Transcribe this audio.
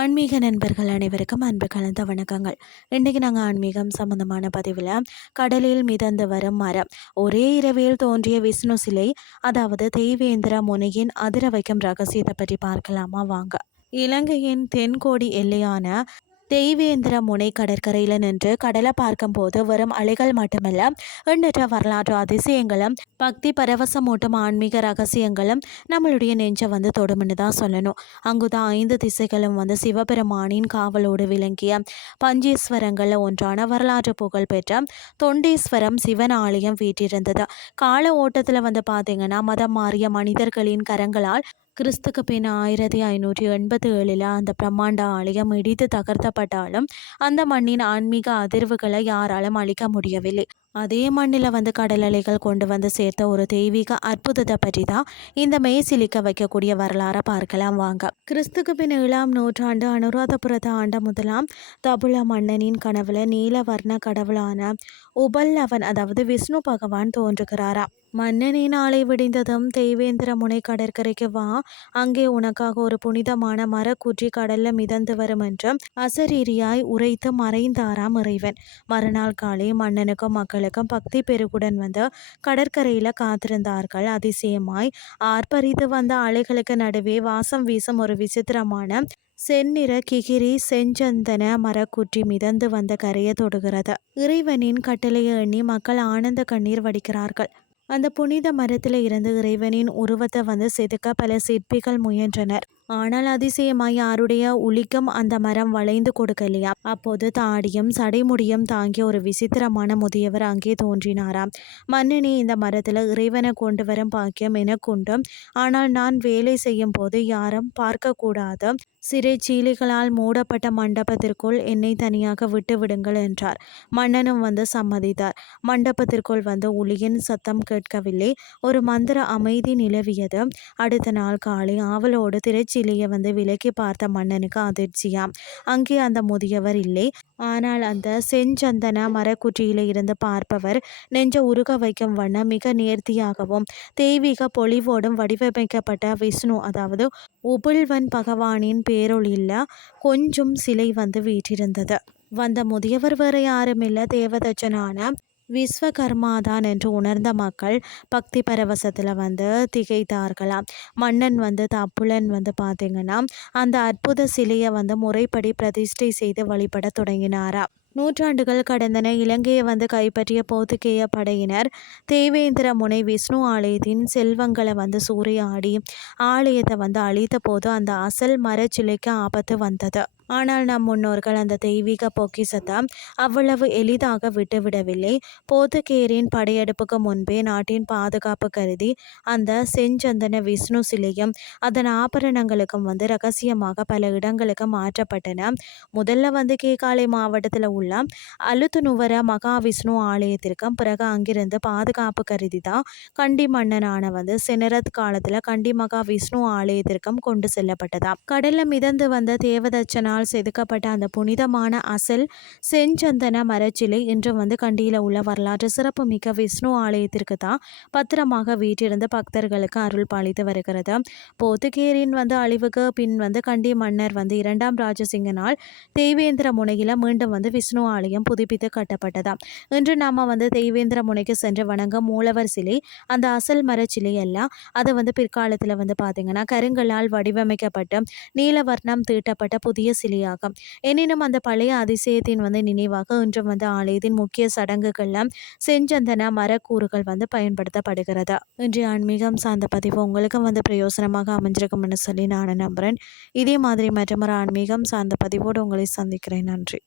ஆன்மீக நண்பர்கள் அனைவருக்கும் அன்பு கலந்த வணக்கங்கள். இன்றைக்கு நாங்கள் ஆன்மீகம் சம்பந்தமான பதிவில் கடலில் மிதந்து வரும் மரம், ஒரே இரவில் தோன்றிய விஷ்ணு சிலை, அதாவது தெய்வேந்திர முனியின் அதிர வைக்கும் ரகசியத்தை பற்றி பார்க்கலாமா வாங்க. இலங்கையின் தென்கோடி எல்லையான தெய்வேந்திர முனை கடற்கரையில் நின்று கடலை பார்க்கும்போது வரும் அலைகள் மட்டுமல்ல, எண்ணற்ற வரலாற்று அதிசயங்களும் பக்தி பரவசமூட்டும் ஆன்மீக ரகசியங்களும் நம்மளுடைய நெஞ்சை தொடுமுன்னு தான் சொல்லணும். அங்குதான் 5 திசைகளும் சிவபெருமானின் காவலோடு விளங்கிய பஞ்சேஸ்வரங்களில் ஒன்றான வரலாற்று புகழ் பெற்ற தொண்டேஸ்வரம் சிவன் ஆலயம் வீற்றிருந்தது. கால ஓட்டத்தில் பார்த்தீங்கன்னா மதம் மாறிய மனிதர்களின் கரங்களால் கிறிஸ்துக்கு பின் 1587 அந்த பிரம்மாண்ட ஆலயம் இடித்து தகர்த்தப்பட்டாலும் அந்த மண்ணின் ஆன்மீக அதிர்வுகளை யாராலும் அழிக்க முடியவில்லை. அதே மண்ணில் கடல் அலைகள் கொண்டு சேர்த்த ஒரு தெய்வீக அற்புதத்தை பற்றி தான் இந்த மெய்சிலிக்க வைக்கக்கூடிய வரலாறை பார்க்கலாம் வாங்க. கிறிஸ்துக்கு பின் 7ஆம் நூற்றாண்டு அனுராதபுரத்தை ஆண்ட முதலாம் தபுல மன்னனின் கனவுல நீலவர்ண கடவுளான உபல்லவன், அதாவது விஷ்ணு பகவான் தோன்றுகிறாரா. மன்னனின் ஆலை விடிந்ததும் தெய்வேந்திர முனை கடற்கரைக்கு வா, அங்கே உனக்காக ஒரு புனிதமான மரக்குற்றி கடல்ல மிதந்து வரும் என்று அசரீரியாய் உரைத்து மறைந்தாராம் இறைவன். மறுநாள் காலை மன்னனுக்கும் மக்களுக்கும் பக்தி பெருகுடன் கடற்கரையில காத்திருந்தார்கள். அதிசயமாய் ஆர்ப்பரித்து வந்த அலைகளுக்கு நடுவே வாசம் வீசும் ஒரு விசித்திரமான செந்நிற கிகிரி செஞ்சந்தன மரக்குற்றி மிதந்து கரையை தொடுகிறது. இறைவனின் கட்டளையை எண்ணி மக்கள் ஆனந்த கண்ணீர் வடிக்கிறார்கள். அந்த புனித மரத்தில் இருந்து இறைவனின் உருவத்தை செதுக்க பல சிற்பிகள் முயன்றனர். ஆனால் அதிசயமாய் யாருடைய உளிக்கும் அந்த மரம் வளைந்து கொடுக்கலையா. அப்போது தாடியும் சடைமுடியும் தாங்கிய ஒரு விசித்திரமான முதியவர் அங்கே தோன்றினாராம். மன்னனே, இந்த மரத்தில் இறைவனை கொண்டு வரும் பாக்கியம் எனக்குண்டு. ஆனால் நான் வேலை செய்யும் போது யாரும் பார்க்கக்கூடாது. சிறை சீலைகளால் மூடப்பட்ட மண்டபத்திற்குள் என்னை தனியாக விட்டு விடுங்கள் என்றார். மன்னனும் சம்மதித்தார். மண்டபத்திற்குள் உளியின் சத்தம் கேட்கவில்லை. ஒரு மந்திர அமைதி நிலவியது. அடுத்த நாள் காலை ஆவலோடு திரைச்சீலையை விலக்கி பார்த்த மன்னனுக்கு அதிர்ச்சியாம். அங்கே அந்த முதியவர் இல்லை. ஆனால் அந்த செஞ்சந்தன மரக்குற்றியில இருந்து பார்ப்பவர் நெஞ்ச உருக வைக்கும் வண்ணம் மிக நேர்த்தியாகவும் தெய்வீக பொலிவோடும் வடிவமைக்கப்பட்ட விஷ்ணு, அதாவது உபுல்வன் பகவானின் பேரொளியில் கொஞ்சம் சிலை வீற்றிருந்தது. வந்த முதியவர் வேறு யாருமில்ல, தேவதச்சனான விஸ்வகர்மாதான் என்று உணர்ந்த மக்கள் பக்தி பரவசத்தில் திகைத்தார்களாம். மன்னன் தப்புலன் பார்த்தீங்கன்னா அந்த அற்புத சிலையை முறைப்படி பிரதிஷ்டை செய்து வழிபட தொடங்கினாரா. நூற்றாண்டுகள் கடந்தன. இலங்கையை கைப்பற்றிய போர்த்துகேய படையினர் தேவேந்திர முனை விஷ்ணு ஆலயத்தின் செல்வங்களை சூறையாடி ஆலயத்தை அழித்த போது அந்த அசல் மரச்சிலைக்கு ஆபத்து வந்தது. ஆனால் நம் முன்னோர்கள் அந்த தெய்வீக பொக்கிஷத்தை அவ்வளவு எளிதாக விட்டுவிடவில்லை. போர்த்துகேயரின் படையெடுப்புக்கு முன்பே நாட்டின் பாதுகாப்பு கருதி அந்த செஞ்சந்தன விஷ்ணு சிலையும் அதன் ஆபரணங்களுக்கும் ரகசியமாக பல இடங்களுக்கு மாற்றப்பட்டன. முதல்ல கேகாலை மாவட்டத்தில் உள்ள அலுத்துணுவர மகாவிஷ்ணு ஆலயத்திற்கும், பிறகு அங்கிருந்து பாதுகாப்பு கருதி தான் கண்டி மன்னனான செனரத் காலத்தில் கண்டி மகா விஷ்ணு ஆலயத்திற்கும் கொண்டு செல்லப்பட்டதா. கடல்ல மிதந்து தேவதச்சனால் செதுக்கப்பட்ட அந்த புனிதமான அசல் செஞ்சந்தன மரச்சிலை இன்று கண்டியில் உள்ள வரலாற்று சிறப்புமிக்க விஷ்ணு ஆலயத்திற்கு தான் பத்திரமாக வீட்டிலிருந்து பக்தர்களுக்கு அருள் பாலித்து வருகிறது. போர்த்துகேயரின் அழிவுக்கு பின் கண்டி மன்னர் 2ஆம் ராஜசிங்கனால் தெய்வேந்திர முனையில் மீண்டும் விஷ்ணு ஆலயம் புதுப்பித்து கட்டப்பட்டதாம். இன்று நாம தெய்வேந்திர முனைக்கு சென்று வணங்க மூலவர் சிலை அந்த அசல் மரச்சிலை அல்ல. அது பிற்காலத்தில் பார்த்தீங்கன்னா கருங்கல்லால் வடிவமைக்கப்பட்ட நீலவர்ணம் தீட்டப்பட்ட புதிய சிலையாகும். எனினும் அந்த பழைய அதிசயத்தின் நினைவாக இன்றும் ஆலயத்தின் முக்கிய சடங்குகள்ல செஞ்சந்தன மரக்கூறுகள் பயன்படுத்தப்படுகிறது. இன்றைய ஆன்மீகம் சார்ந்த பதிவு உங்களுக்கு பிரயோசனமாக அமைஞ்சிருக்கும்னு சொல்லி நான் நம்புறேன். இதே மாதிரி மற்றொரு ஆன்மீகம் சார்ந்த பதிவோடு உங்களை சந்திக்கிறேன். நன்றி.